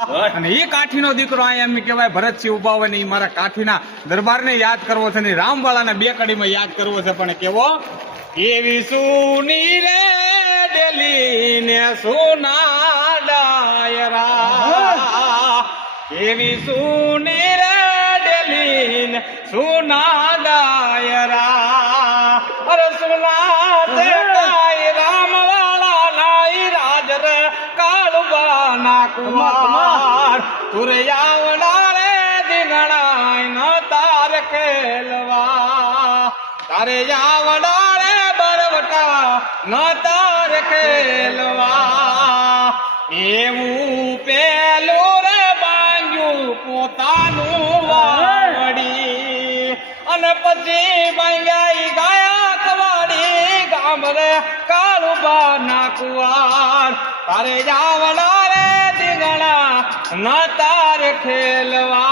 અને એ કાઠીનો દીકરો આ એમ કહેવાય ભરતસિંહ ઉભા હોય ને એ મારા કાઠીના દરબારને યાદ કરવો છે ને રામવાળાને બે કડીમાં યાદ કરવો છે પણ કેવો એવી સુની રે ડેલી ને સોના ડાયરા એવી સુની રે ડેલી ને સોના ડાયરા અરે સુના તે કાય રામવાળા નાઈ રાજ રે કાળુબા ના કુમાર તુરે આવડા રે દીગણાય ન તાર ખેલવા તારે આવડા રે બરવટા ન તાર ખેલવા એવું પેલું રે બાંગ્યું પોતાનું વાવડી અને પછી બાંગ્યા ગાયા કવાડી ગામ રે કાળુબા ના કુવાર તારે જાવડા રે દીગણા ન તાર ખેલવા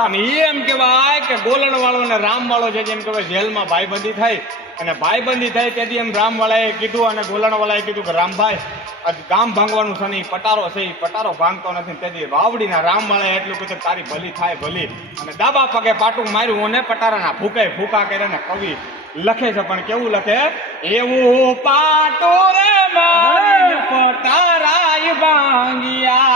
અને એમ કેવાય કે ગોલણ વાળો ને રામ વાળો છે જેમ કહેવાય જેલમાં ભાઈબંધી થઈ અને ભાઈબંધી થઈ તેથી એમ રામ વાળાએ કીધું અને ગોલણ વાળાએ કીધું કે રામભાઈ ગામ ભાંગવાનું છે ને પટારો છે એ પટારો ભાંગતો નથી તેથી વાવડીના રામ વાળાએ એટલું કીધું તારી ભલી થાય ભલી અને ડાબા પગે પાટું માર્યું અને પટારાના ફૂકા કર્યા ને કવિ લખે છે પણ કેવું લખે એવું પાટું રે મારી પટારાય ભાંગ્યા